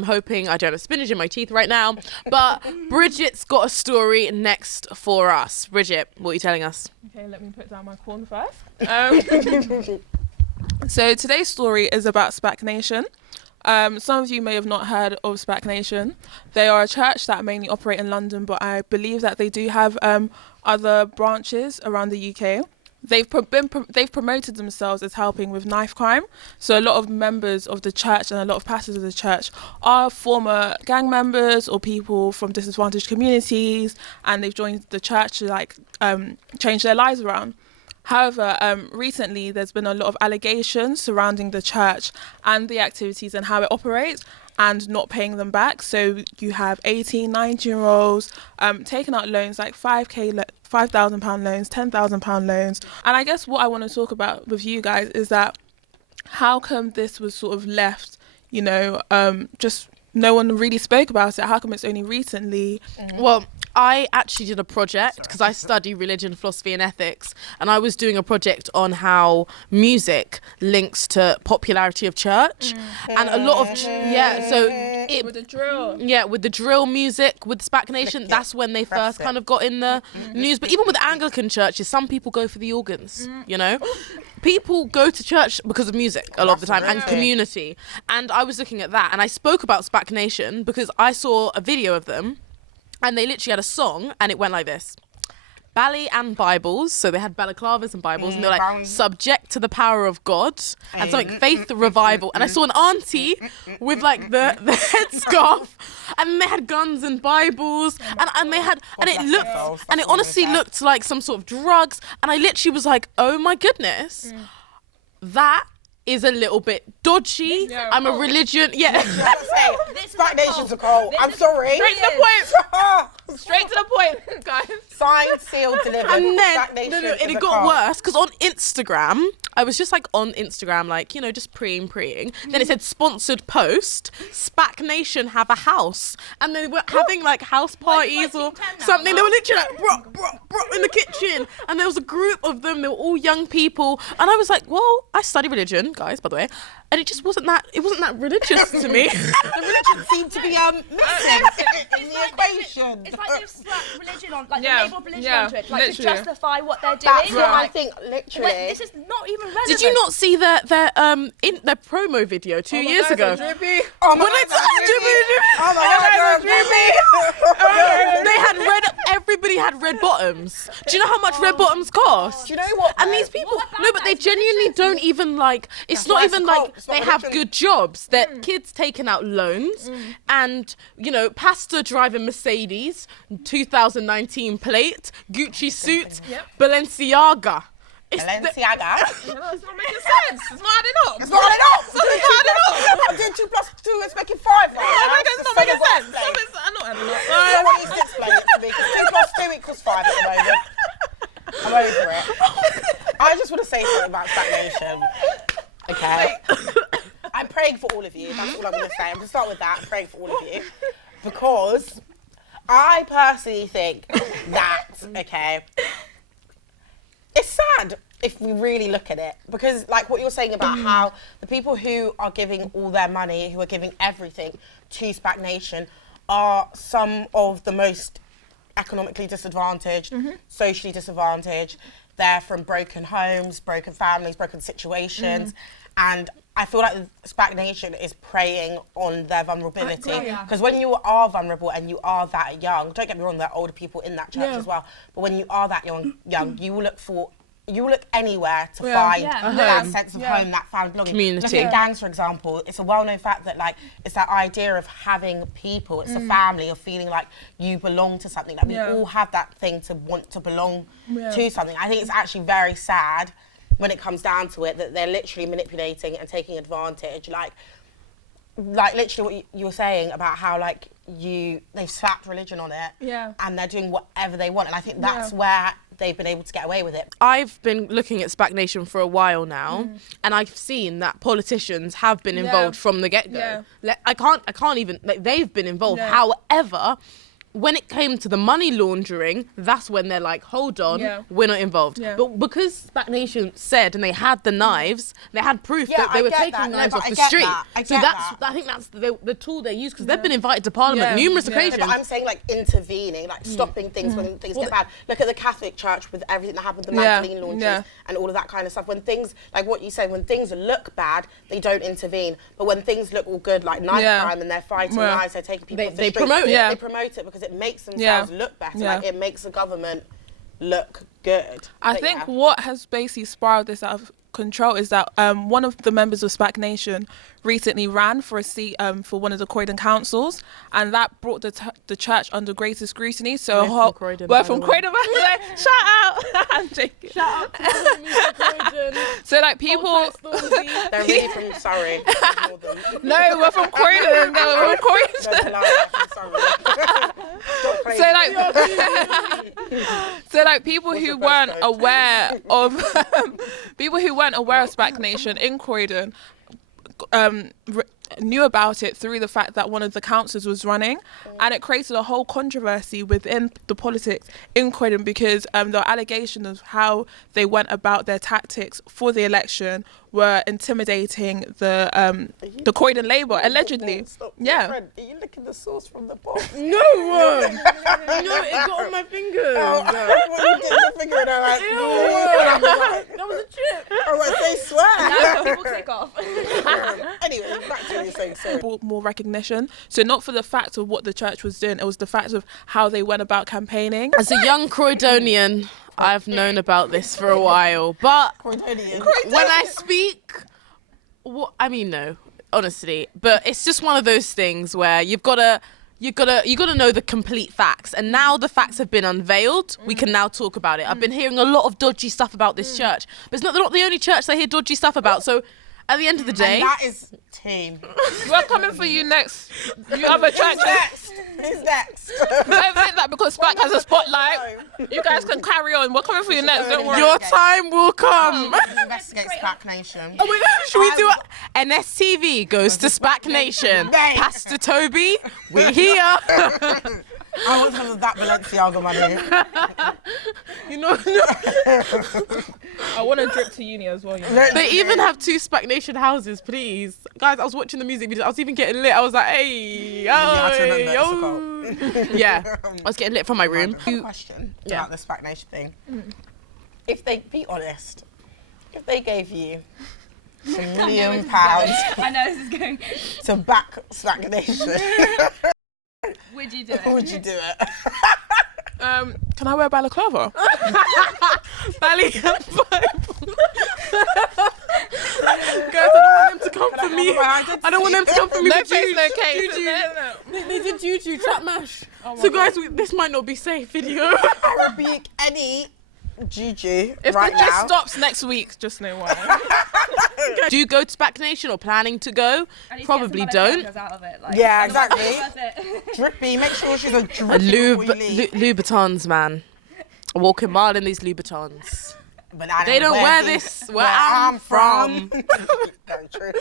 I'm hoping I don't have spinach in my teeth right now. But Bridget's got a story next for us. Bridget, what are you telling us? Okay, let me put down my corn first. So today's story is about SPAC Nation. Some of you may have not heard of SPAC Nation. They are a church that mainly operate in London, but I believe that they do have other branches around the UK. They've promoted themselves as helping with knife crime. So a lot of members of the church and a lot of pastors of the church are former gang members or people from disadvantaged communities, and they've joined the church to change their lives around. However, recently there's been a lot of allegations surrounding the church and the activities and how it operates and not paying them back. So you have 18, 19-year-olds taking out loans like £5,000 loans, £10,000 loans. And I guess what I want to talk about with you guys is that how come this was sort of left, just no one really spoke about it? How come it's only recently? Well, I actually did a project because I study religion, philosophy and ethics, and I was doing a project on how music links to popularity of church. And a lot of with the drill. Yeah, with the drill music, with SPAC Nation, that's when they first kind of got in the news. But even with Anglican churches, some people go for the organs, People go to church because of music a lot of the time and community. And I was looking at that and I spoke about SPAC Nation because I saw a video of them. And they literally had a song, and it went like this. Ballet and Bibles, so they had balaclavas and Bibles, and they're like, subject to the power of God, and something, faith revival. And I saw an auntie with like the headscarf, and they had guns and Bibles, and they had, and it honestly looked like some sort of drugs, and I literally was like, oh my goodness, that is a little bit dodgy. I'm a religion. SPAC Nation's a cult. I'm sorry. Straight to the point. Straight to the point, guys. Signed, sealed, delivered. And then and it got worse because on Instagram, I was just like on Instagram, just preying. Then it said sponsored post. SPAC Nation have a house, and they were having like house parties or something. They were literally like bro in the kitchen, and there was a group of them. They were all young people, and I was like, well, I study religion, guys, by the way, and it just wasn't that religious to me. The religion seemed to be missing in the equation. It's like they've slapped religion on, like the label of religion onto it, like to literally justify what they're doing. That's what I think, literally. This is not even relevant. Did you not see their promo video 2 years ago? Oh my God, They had everybody had red bottoms. Do you know how much red bottoms cost? Do you know what? And these people, but they genuinely don't even it's not even like they have good jobs. Their kids taking out loans and, pastor driving Mercedes, 2019 plate, Gucci suit, Balenciaga. Balenciaga? It's not making sense. It's not adding up. It's not adding up. I'm doing 2 + 2 is making 5, right? It's not making sense. I'm not adding up. I want you to explain it to me, because 2 + 2 equals 5 at the moment. I'm over it. I just want to say something about SPAC Nation. Okay? I'm praying for all of you. That's all I'm going to say. I'm going to start with that. I'm praying for all of you. Because I personally think that, it's sad if we really look at it. Because, like what you're saying about how the people who are giving all their money, who are giving everything to SPAC Nation, are some of the most economically disadvantaged, socially disadvantaged. They're from broken homes, broken families, broken situations. And I feel like SPAC Nation is preying on their vulnerability. Because when you are vulnerable and you are that young, don't get me wrong, there are older people in that church as well, but when you are that young, you will look anywhere to find that sense of home, that family belonging. Community. Look at gangs, for example. It's a well-known fact that it's that idea of having people, it's a family, of feeling like you belong to something. Like we all have that thing to want to belong to something. I think it's actually very sad when it comes down to it that they're literally manipulating and taking advantage. Like literally what you were saying about how they've slapped religion on it and they're doing whatever they want. And I think that's where they've been able to get away with it. I've been looking at SPAC Nation for a while now, and I've seen that politicians have been involved from the get-go. I can't even, they've been involved. However, when it came to the money laundering, that's when they're like, hold on, we're not involved. Yeah. But because SPAC Nation said, and they had the knives, they had proof that they were taking knives off the street. I think that's the tool they use, because they've been invited to Parliament numerous occasions. No, but I'm saying like intervening, like stopping things when things get bad. Look at the Catholic Church with everything that happened, the Magdalene launches and all of that kind of stuff. When things, like what you say, when things look bad, they don't intervene. But when things look all good, like knife crime, and they're fighting knives, they're taking people off the street, promote it. They promote it because it makes themselves look better. Like it makes the government look good. I think what has basically spiraled this out of control is that one of the members of SPAC Nation recently ran for a seat for one of the Croydon councils, and that brought the church under greater scrutiny. So we're from Croydon, shout out. I'm joking. Shout out Croydon. So like people, they're really from Surrey. No, we're from Croydon. No, we're from Croydon. So like people who weren't aware of SPAC Nation in Croydon knew about it through the fact that one of the councillors was running, and it created a whole controversy within the politics in Croydon, because the allegation of how they went about their tactics for the election were intimidating the Croydon Labour, allegedly. Are you licking the sauce from the bowl? No, it got on my fingers. What you did, your finger, and I That was a chip. I was like, say swear. Now people kick off. Anyway, back to what you're saying. Sorry. Brought more recognition. So not for the fact of what the church was doing, it was the fact of how they went about campaigning. As a young Croydonian, I've known about this for a while, but when I speak, no, honestly, but it's just one of those things where you gotta know the complete facts, and now the facts have been unveiled. We can now talk about it. I've been hearing a lot of dodgy stuff about this church, but they're not the only church I hear dodgy stuff about. So at the end of the day, and that is team. We're coming for you next. You have a church. Who's next? Don't think that because SPAC has a spotlight, you guys can carry on. We're coming for you next. Don't worry. Your time will come. Investigate SPAC Nation. Oh my God, should we do it? NSTV goes to SPAC Nation. Pastor Toby, we're here. I want some of that Balenciaga money. I want to drip to uni as well. You know? They even have 2 SPAC Nation houses, please. Guys, I was watching the music videos. I was even getting lit. I was like, hey, yeah, I was getting lit from my room. I have a question about the SPAC Nation thing. If they, be honest, if they gave you £1 million I know this is going. to back SPAC Nation, Would you do it? would you do it? Can I wear a balaclava? Guys, I don't want them to come for me. I don't want them to come for me. No with face, no juju. case. Juju. They did juju, trap mash. So guys, this might not be safe video. I rebuke any juju If right it just now. stops next week, just know why. Do you go to SPAC Nation or planning to go? Probably don't. Yeah, exactly. Drippy, make sure she's a drippy before you leave. Louboutins, man. Walking a mile in these Louboutins. But I They don't wear this where I'm from. Very true.